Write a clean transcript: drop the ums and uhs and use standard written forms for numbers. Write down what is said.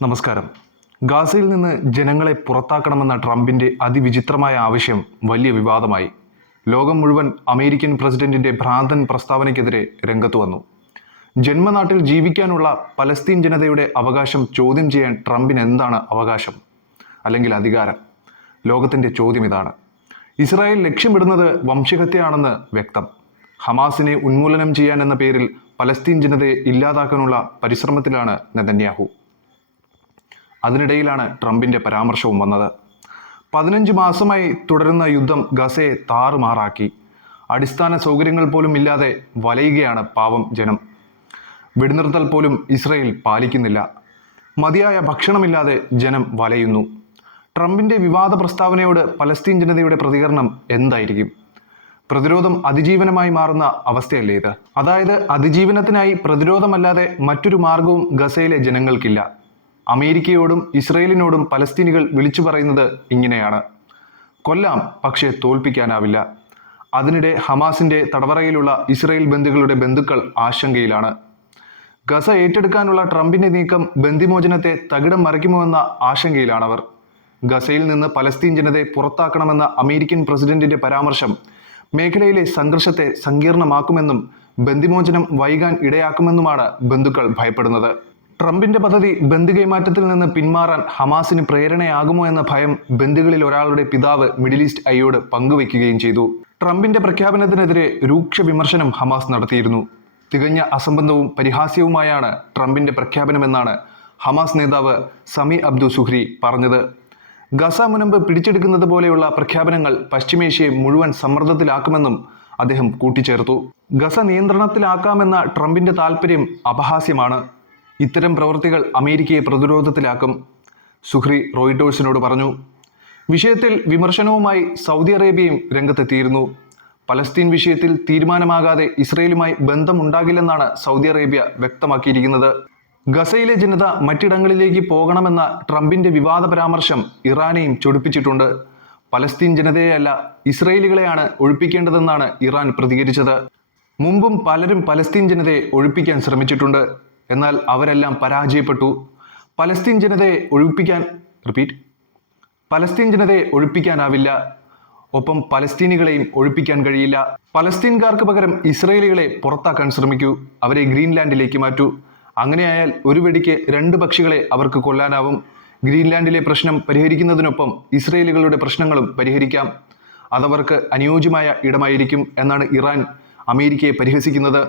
നമസ്കാരം. ഗാസയിൽ നിന്ന് ജനങ്ങളെ പുറത്താക്കണമെന്ന ട്രംപിന്റെ അതിവിചിത്രമായ ആവശ്യം വലിയ വിവാദമായി. ലോകം മുഴുവൻ അമേരിക്കൻ പ്രസിഡന്റിന്റെ ഭ്രാന്തൻ പ്രസ്താവനയ്ക്കെതിരെ രംഗത്തു വന്നു. ജന്മനാട്ടിൽ ജീവിക്കാനുള്ള പലസ്തീൻ ജനതയുടെ അവകാശം ചോദ്യം ചെയ്യാൻ ട്രംപിന് എന്താണ് അവകാശം അല്ലെങ്കിൽ അധികാരം? ലോകത്തിന്റെ ചോദ്യം ഇതാണ്. ഇസ്രായേൽ ലക്ഷ്യമിടുന്നത് വംശഹത്യയാണെന്ന് വ്യക്തം. ഹമാസിനെ ഉന്മൂലനം ചെയ്യാൻ എന്ന പേരിൽ പലസ്തീൻ ജനതയെ ഇല്ലാതാക്കാനുള്ള പരിശ്രമത്തിലാണ് നെതന്യാഹു. അതിനിടയിലാണ് ട്രംപിന്റെ പരാമർശവും വന്നത്. 15 മാസമായി തുടരുന്ന യുദ്ധം ഗസയെ താറുമാറാക്കി. അടിസ്ഥാന സൗകര്യങ്ങൾ പോലും ഇല്ലാതെ വലയുകയാണ് പാവം ജനം. വെടിനിർത്തൽ പോലും ഇസ്രായേൽ പാലിക്കുന്നില്ല. മതിയായ ഭക്ഷണമില്ലാതെ ജനം വലയുന്നു. ട്രംപിന്റെ വിവാദ പ്രസ്താവനയോട് പലസ്തീൻ ജനതയുടെ പ്രതികരണം എന്തായിരിക്കും? പ്രതിരോധം അതിജീവനമായി മാറുന്ന അവസ്ഥയല്ലേ ഇത്? അതായത് അതിജീവനത്തിനായി പ്രതിരോധമല്ലാതെ മറ്റൊരു മാർഗവും ഗസയിലെ ജനങ്ങൾക്കില്ല. അമേരിക്കയോടും ഇസ്രയേലിനോടും പലസ്തീനികൾ വിളിച്ചു പറയുന്നത് ഇങ്ങനെയാണ്: കൊല്ലാം, പക്ഷേ തോൽപ്പിക്കാനാവില്ല. അതിനിടെ ഹമാസിന്റെ തടവറയിലുള്ള ഇസ്രയേൽ ബന്ദികളുടെ ബന്ധുക്കൾ ആശങ്കയിലാണ്. ഗസ ഏറ്റെടുക്കാനുള്ള ട്രംപിന്റെ നീക്കം ബന്ദിമോചനത്തെ തകിടം മറിക്കുമോ എന്ന ആശങ്കയിലാണവർ. ഗസയിൽ നിന്ന് പലസ്തീൻ ജനതയെ പുറത്താക്കണമെന്ന അമേരിക്കൻ പ്രസിഡന്റിന്റെ പരാമർശം മേഖലയിലെ സംഘർഷത്തെ സങ്കീർണമാക്കുമെന്നും ബന്ദിമോചനം വൈകാൻ ഇടയാക്കുമെന്നുമാണ് ബന്ധുക്കൾ ഭയപ്പെടുന്നത്. ട്രംപിന്റെ പദ്ധതി ബന്ദി കൈമാറ്റത്തിൽ നിന്ന് പിന്മാറാൻ ഹമാസിന് പ്രേരണയാകുമോ എന്ന ഭയം ബന്ദികളിൽ ഒരാളുടെ പിതാവ് മിഡിൽ ഈസ്റ്റ് ഐയോട് പങ്കുവെക്കുകയും ചെയ്തു. ട്രംപിന്റെ പ്രഖ്യാപനത്തിനെതിരെ രൂക്ഷ വിമർശനം ഹമാസ് നടത്തിയിരുന്നു. തികഞ്ഞ അസംബന്ധവും പരിഹാസ്യവുമായാണ് ട്രംപിന്റെ പ്രഖ്യാപനമെന്നാണ് ഹമാസ് നേതാവ് സമി അബ്ദു സുഹ്രി പറഞ്ഞത്. ഗസ മുനമ്പ് പിടിച്ചെടുക്കുന്നത് പോലെയുള്ള പ്രഖ്യാപനങ്ങൾ പശ്ചിമേഷ്യയെ മുഴുവൻ സമ്മർദ്ദത്തിലാക്കുമെന്നും അദ്ദേഹം കൂട്ടിച്ചേർത്തു. ഗസ നിയന്ത്രണത്തിലാക്കാമെന്ന ട്രംപിന്റെ താൽപര്യം അപഹാസ്യമാണ്. ഇത്തരം പ്രവൃത്തികൾ അമേരിക്കയെ പ്രതിരോധത്തിലാക്കും, സുഹ്രി റോയിട്ടേഴ്സിനോട് പറഞ്ഞു. വിഷയത്തിൽ വിമർശനവുമായി സൗദി അറേബ്യയും രംഗത്തെത്തിയിരുന്നു. പലസ്തീൻ വിഷയത്തിൽ തീരുമാനമാകാതെ ഇസ്രയേലുമായി ബന്ധമുണ്ടാകില്ലെന്നാണ് സൗദി അറേബ്യ വ്യക്തമാക്കിയിരിക്കുന്നത്. ഗസയിലെ ജനത മറ്റിടങ്ങളിലേക്ക് പോകണമെന്ന ട്രംപിന്റെ വിവാദ പരാമർശം ഇറാനെയും ചൊടിപ്പിച്ചിട്ടുണ്ട്. പലസ്തീൻ ജനതയെയല്ല, ഇസ്രയേലികളെയാണ് ഒഴിപ്പിക്കേണ്ടതെന്നാണ് ഇറാൻ പ്രതികരിച്ചത്. മുമ്പും പലരും പലസ്തീൻ ജനതയെ ഒഴിപ്പിക്കാൻ ശ്രമിച്ചിട്ടുണ്ട്. എന്നാൽ അവരെല്ലാം പരാജയപ്പെട്ടു. പലസ്തീൻ ജനതയെ ഒഴിപ്പിക്കാനാവില്ല. ഒപ്പം പലസ്തീനികളെയും ഒഴിപ്പിക്കാൻ കഴിയില്ല. പലസ്തീൻകാർക്ക് പകരം ഇസ്രയേലികളെ പുറത്താക്കാൻ ശ്രമിക്കൂ. അവരെ ഗ്രീൻലാൻഡിലേക്ക് മാറ്റൂ. അങ്ങനെയായാൽ ഒരു വെടിക്ക് 2 പക്ഷികളെ അവർക്ക് കൊല്ലാനാവും. ഗ്രീൻലാൻഡിലെ പ്രശ്നം പരിഹരിക്കുന്നതിനൊപ്പം ഇസ്രയേലികളുടെ പ്രശ്നങ്ങളും പരിഹരിക്കാം. അതവർക്ക് അനുയോജ്യമായ ഇടമായിരിക്കും എന്നാണ് ഇറാൻ അമേരിക്കയെ പരിഹസിക്കുന്നത്.